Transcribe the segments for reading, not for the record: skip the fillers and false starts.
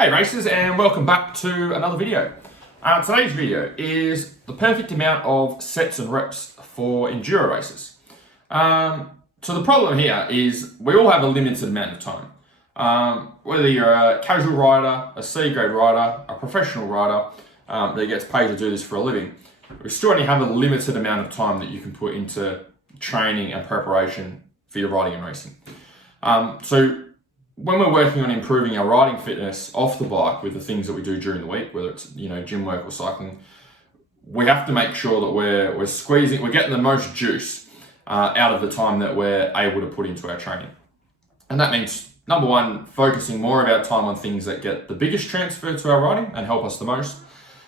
Hey racers, and welcome back to another video. Today's video is the perfect amount of sets and reps for enduro races. So the problem here is we all have a limited amount of time. Whether you're a casual rider, a C-grade rider, a professional rider that gets paid to do this for a living, we still only have a limited amount of time that you can put into training and preparation for your riding and racing. So when we're working on improving our riding fitness off the bike with the things that we do during the week, whether it's gym work or cycling, we have to make sure that we're getting the most juice out of the time that we're able to put into our training. And that means, number one, focusing more of our time on things that get the biggest transfer to our riding and help us the most.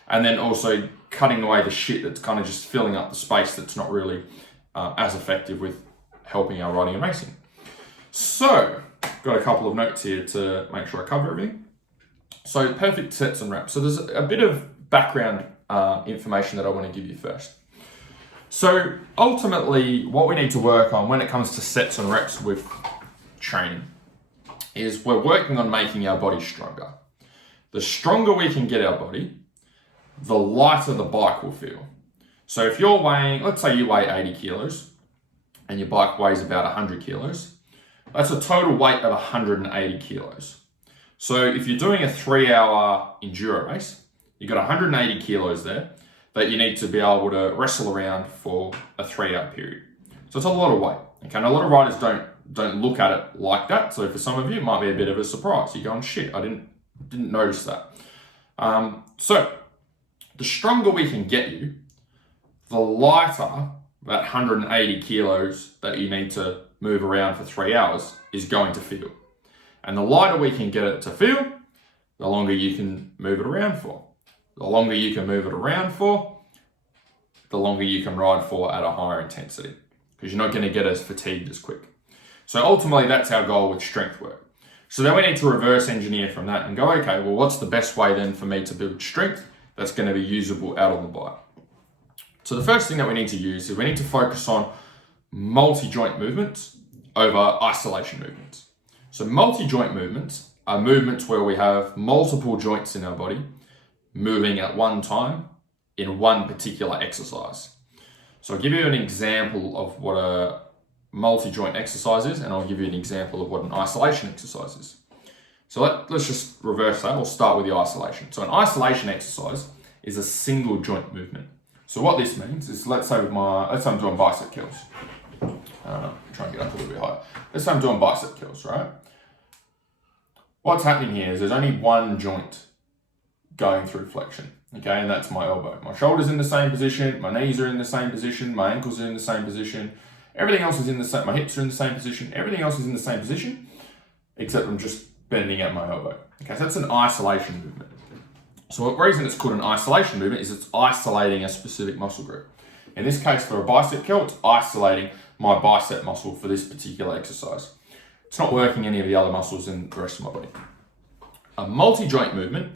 And then also cutting away the shit that's kind of just filling up the space that's not really as effective with helping our riding and racing. So, got a couple of notes here to make sure I cover everything. So, perfect sets and reps. So there's a bit of background information that I want to give you first. So ultimately, what we need to work on when it comes to sets and reps with training is we're working on making our body stronger. The stronger we can get our body, the lighter the bike will feel. So if you're weighing, let's say you weigh 80 kilos and your bike weighs about 100 kilos, that's a total weight of 180 kilos. So if you're doing a 3-hour enduro race, you've got 180 kilos there that you need to be able to wrestle around for a 3-hour period. So it's a lot of weight. Okay, and a lot of riders don't look at it like that. So for some of you, it might be a bit of a surprise. You're going, shit, I didn't notice that. So the stronger we can get you, the lighter that 180 kilos that you need to move around for 3 hours is going to feel. And the lighter we can get it to feel, the longer you can move it around for. The longer you can move it around for, the longer you can ride for at a higher intensity, because you're not going to get as fatigued as quick. So ultimately, that's our goal with strength work. So then we need to reverse engineer from that and go, okay, well, what's the best way then for me to build strength that's going to be usable out on the bike? So the first thing that we need to use is we need to focus on multi-joint movements over isolation movements. So multi-joint movements are movements where we have multiple joints in our body moving at one time in one particular exercise. So I'll give you an example of what a multi-joint exercise is, and I'll give you an example of what an isolation exercise is. So let's just reverse that. We'll start with the isolation. So an isolation exercise is a single joint movement. So what this means is, let's say I'm doing bicep curls. Try and get up a little bit higher. Let's say I'm doing bicep curls, right? What's happening here is there's only one joint going through flexion, okay? And that's my elbow. My shoulder's in the same position, my knees are in the same position, my ankles are in the same position, everything else is in the same, my hips are in the same position, everything else is in the same position, except I'm just bending at my elbow. Okay, so that's an isolation movement. So the reason it's called an isolation movement is it's isolating a specific muscle group. In this case, for a bicep curl, it's isolating my bicep muscle for this particular exercise. It's not working any of the other muscles in the rest of my body. A multi-joint movement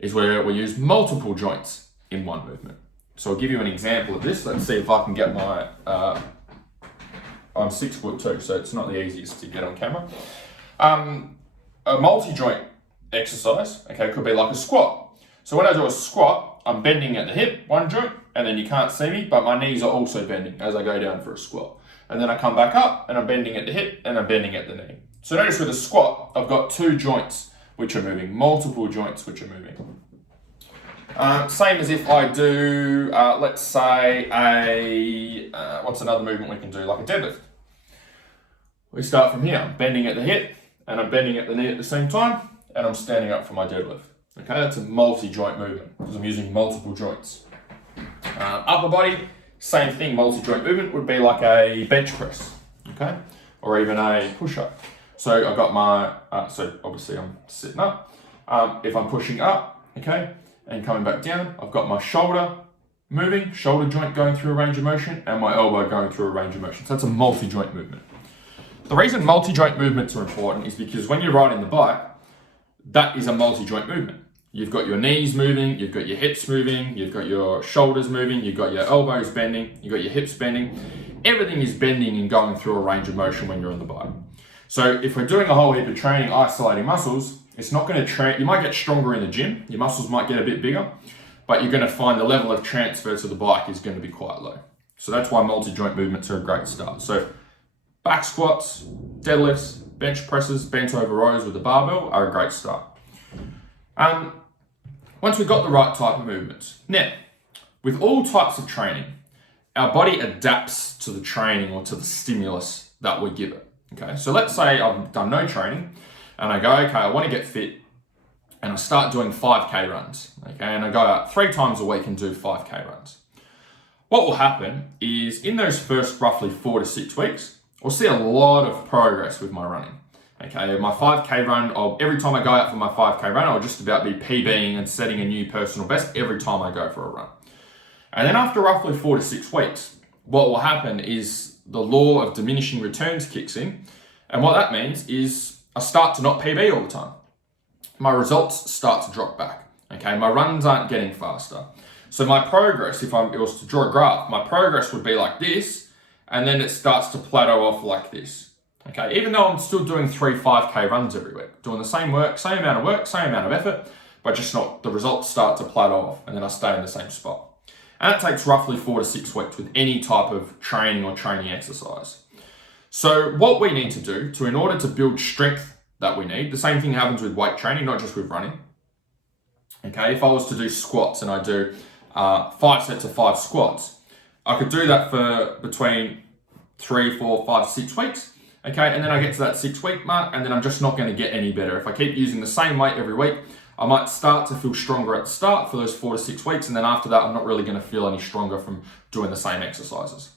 is where we use multiple joints in one movement. So I'll give you an example of this. Let's see if I can get my, I'm 6'2", so it's not the easiest to get on camera. A multi-joint exercise, okay, could be like a squat. So when I do a squat, I'm bending at the hip, one joint, and then you can't see me, but my knees are also bending as I go down for a squat. And then I come back up and I'm bending at the hip and I'm bending at the knee. So notice with a squat, I've got two joints which are moving, multiple joints which are moving. Same as if I do, let's say what's another movement we can do, like a deadlift. We start from here, I'm bending at the hip and I'm bending at the knee at the same time, and I'm standing up for my deadlift. Okay, that's a multi-joint movement because I'm using multiple joints. Upper body, same thing, multi-joint movement would be like a bench press, okay? Or even a push-up. So I've got my, so obviously I'm sitting up. If I'm pushing up, okay, and coming back down, I've got my shoulder moving, shoulder joint going through a range of motion, and my elbow going through a range of motion. So that's a multi-joint movement. The reason multi-joint movements are important is because when you're riding the bike, that is a multi-joint movement. You've got your knees moving, you've got your hips moving, you've got your shoulders moving, you've got your elbows bending, you've got your hips bending. Everything is bending and going through a range of motion when you're on the bike. So if we're doing a whole heap of training isolating muscles, It's not going to train. You might get stronger in the gym. Your muscles might get a bit bigger, but you're going to find the level of transfer to the bike is going to be quite low. So that's why multi-joint movements are a great start. So back squats, deadlifts, bench presses, bent over rows with the barbell are a great start. Once we've got the right type of movements. Now, with all types of training, our body adapts to the training or to the stimulus that we give it. Okay, so let's say I've done no training and I go, okay, I want to get fit and I start doing 5K runs. Okay, and I go out 3 times a week and do 5K runs. What will happen is in those first roughly 4 to 6 weeks, I'll see a lot of progress with my running. Okay, my 5K run, every time I go out for my 5K run, I'll just about be PBing and setting a new personal best every time I go for a run. And then after roughly 4 to 6 weeks, what will happen is the law of diminishing returns kicks in. And what that means is I start to not PB all the time. My results start to drop back. Okay, my runs aren't getting faster. So my progress, if it was to draw a graph, my progress would be like this, and then it starts to plateau off like this. Okay, even though I'm still doing 3 5K runs every week, doing the same work, same amount of effort, but just not, the results start to plateau off and then I stay in the same spot. And that takes roughly 4 to 6 weeks with any type of training or training exercise. So what we need to do in order to build strength that we need, the same thing happens with weight training, not just with running. Okay, if I was to do squats and I do 5 sets of 5 squats, I could do that for between 3, 4, 5, 6 weeks. Okay, and then I get to that 6-week mark and then I'm just not going to get any better. If I keep using the same weight every week, I might start to feel stronger at the start for those 4 to 6 weeks. And then after that, I'm not really going to feel any stronger from doing the same exercises.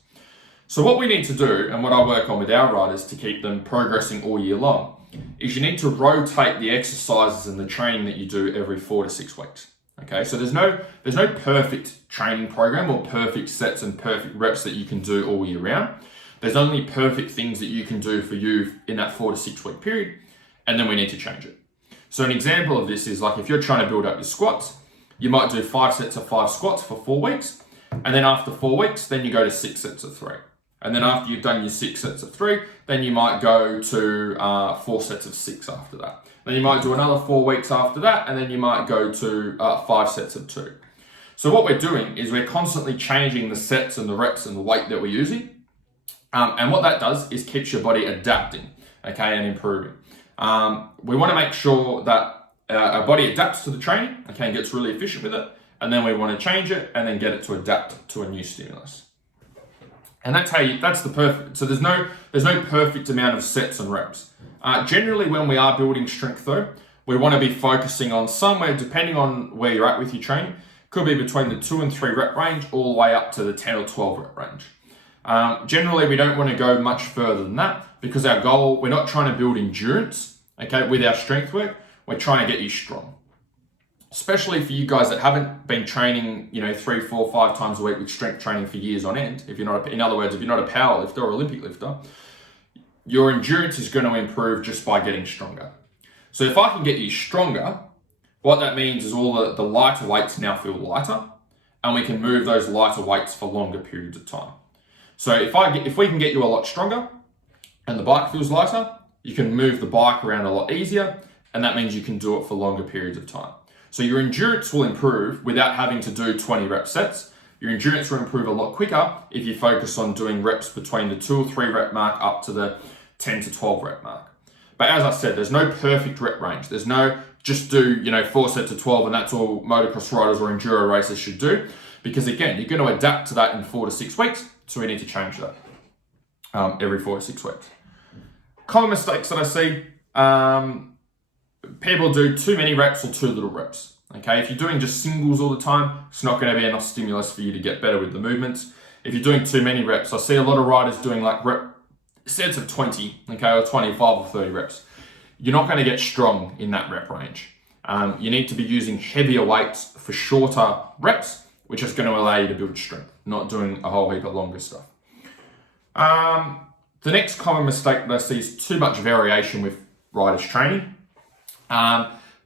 So what we need to do, and what I work on with our riders to keep them progressing all year long, is you need to rotate the exercises and the training that you do every 4 to 6 weeks. Okay, so there's no perfect training program or perfect sets and perfect reps that you can do all year round. There's only perfect things that you can do for you in that 4 to 6 week period, and then we need to change it. So an example of this is like if you're trying to build up your squats, you might do 5 sets of 5 squats for 4 weeks, and then after 4 weeks, then you go to 6 sets of 3. And then after you've done your 6 sets of 3, then you might go to 4 sets of 6 after that. Then you might do another 4 weeks after that, and then you might go to 5 sets of 2. So what we're doing is we're constantly changing the sets and the reps and the weight that we're using. And what that does is keeps your body adapting, okay, and improving. We want to make sure that our body adapts to the training, okay, and gets really efficient with it. And then we want to change it and then get it to adapt to a new stimulus. And that's the perfect, so there's no perfect amount of sets and reps. Generally, when we are building strength though, we want to be focusing on somewhere, depending on where you're at with your training, could be between the 2 and 3 rep range all the way up to the 10 or 12 rep range. Generally, we don't want to go much further than that because our goal, we're not trying to build endurance, okay, with our strength work, we're trying to get you strong. Especially for you guys that haven't been training, 3, 4, 5 times a week with strength training for years on end. In other words, if you're not a power lifter or Olympic lifter, your endurance is going to improve just by getting stronger. So if I can get you stronger, what that means is all the lighter weights now feel lighter, and we can move those lighter weights for longer periods of time. So if we can get you a lot stronger and the bike feels lighter, you can move the bike around a lot easier, and that means you can do it for longer periods of time. So your endurance will improve without having to do 20 rep sets. Your endurance will improve a lot quicker if you focus on doing reps between the 2 or 3 rep mark up to the 10 to 12 rep mark. But as I said, there's no perfect rep range. There's no just do 4 sets of 12 and that's all motocross riders or enduro racers should do. Because again, you're going to adapt to that in 4 to 6 weeks. So we need to change that every 4 to 6 weeks. Common mistakes that I see, people do too many reps or too little reps. Okay, if you're doing just singles all the time, it's not going to be enough stimulus for you to get better with the movements. If you're doing too many reps, I see a lot of riders doing like rep sets of 20, okay, or 25 or 30 reps. You're not going to get strong in that rep range. You need to be using heavier weights for shorter reps, which is going to allow you to build strength, not doing a whole heap of longer stuff. The next common mistake that I see is too much variation with riders' training.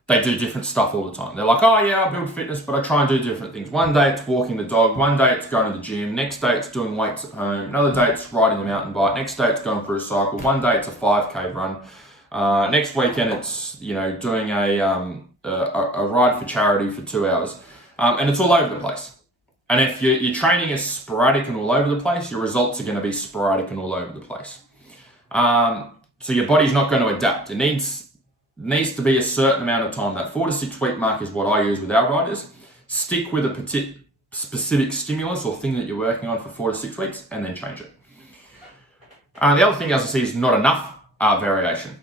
They do different stuff all the time. They're like, oh yeah, I build fitness, but I try and do different things. One day it's walking the dog, one day it's going to the gym, next day it's doing weights at home, another day it's riding the mountain bike, next day it's going for a cycle, one day it's a 5K run, Next weekend, it's doing a ride for charity for 2 hours, and it's all over the place. And if your training is sporadic and all over the place, your results are going to be sporadic and all over the place. So your body's not going to adapt. It needs to be a certain amount of time. That 4 to 6 week mark is what I use with our riders. Stick with a specific stimulus or thing that you're working on for 4 to 6 weeks, and then change it. The other thing, as I see, is not enough variation.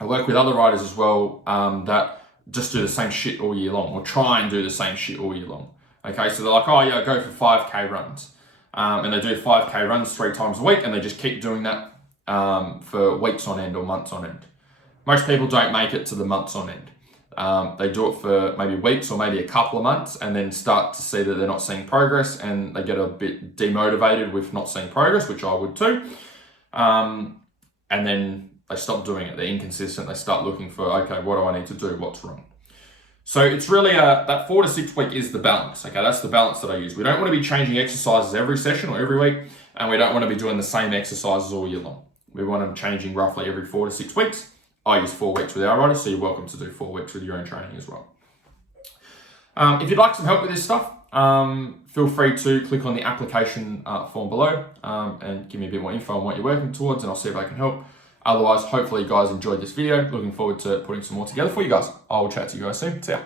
I work with other riders as well that just do the same shit all year long, or try and do the same shit all year long. Okay, so they're like, oh yeah, I go for 5K runs. And they do 5K runs 3 times a week, and they just keep doing that for weeks on end or months on end. Most people don't make it to the months on end. They do it for maybe weeks or maybe a couple of months, and then start to see that they're not seeing progress, and they get a bit demotivated with not seeing progress, which I would too. And then they stop doing it. They're inconsistent. They start looking for, okay, what do I need to do? What's wrong? So it's really that 4 to 6 week is the balance. Okay, that's the balance that I use. We don't want to be changing exercises every session or every week, and we don't want to be doing the same exercises all year long. We want them changing roughly every 4 to 6 weeks. I use 4 weeks with our riders, so you're welcome to do 4 weeks with your own training as well. If you'd like some help with this stuff, feel free to click on the application form below and give me a bit more info on what you're working towards, and I'll see if I can help. Otherwise, hopefully you guys enjoyed this video. Looking forward to putting some more together for you guys. I will chat to you guys soon. See ya.